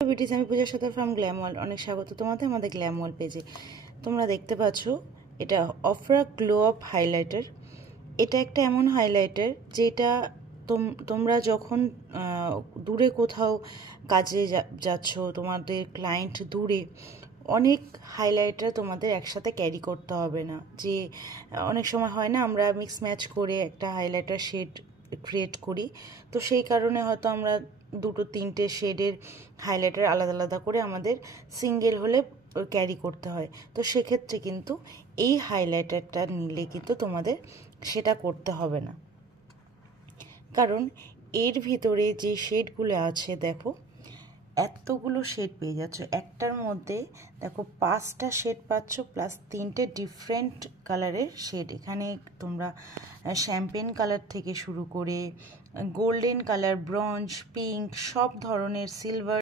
Beauties, আমি পূজা সদর from glam world. অনেক স্বাগত তোমাদের আমাদের গ্ল্যাম ওয়ার্ল্ড পেজে। তোমরা দেখতে পাচ্ছ এটা অফরা গ্লো আপ হাইলাইটার। এটা একটা এমন হাইলাইটার যেটা তোমরা যখন দূরে কোথাও কাজে যাচ্ছ, তোমাদের ক্লায়েন্ট দূরে, অনেক হাইলাইটার তোমাদের একসাথে ক্যারি করতে হবে না। যে অনেক সময় হয় না, আমরা মিক্স ম্যাচ করে একটা হাইলাইটার শেড ক্রিয়েট করি, তো সেই কারণে হয়তো আমরা দুটো তিনটে শেডের হাইলাইটার আলাদা আলাদা করে আমাদের সিঙ্গেল হলে ক্যারি করতে হয়। তো সেক্ষেত্রে কিন্তু এই হাইলাইটারটা নিলে কিন্তু তোমাদের সেটা করতে হবে না, কারণ এর ভিতরে যে শেডগুলো আছে দেখো, এতগুলো শেড পেয়ে যাচ্ছ একটার মধ্যে। দেখো 5টা শেড পাচ্ছ, প্লাস 3টে ডিফারেন্ট কালারের শেড। এখানে তোমরা শ্যাম্পেন কালার থেকে শুরু করে গোল্ডেন কালার, ব্রঞ্জ, পিঙ্ক, সব ধরনের, সিলভার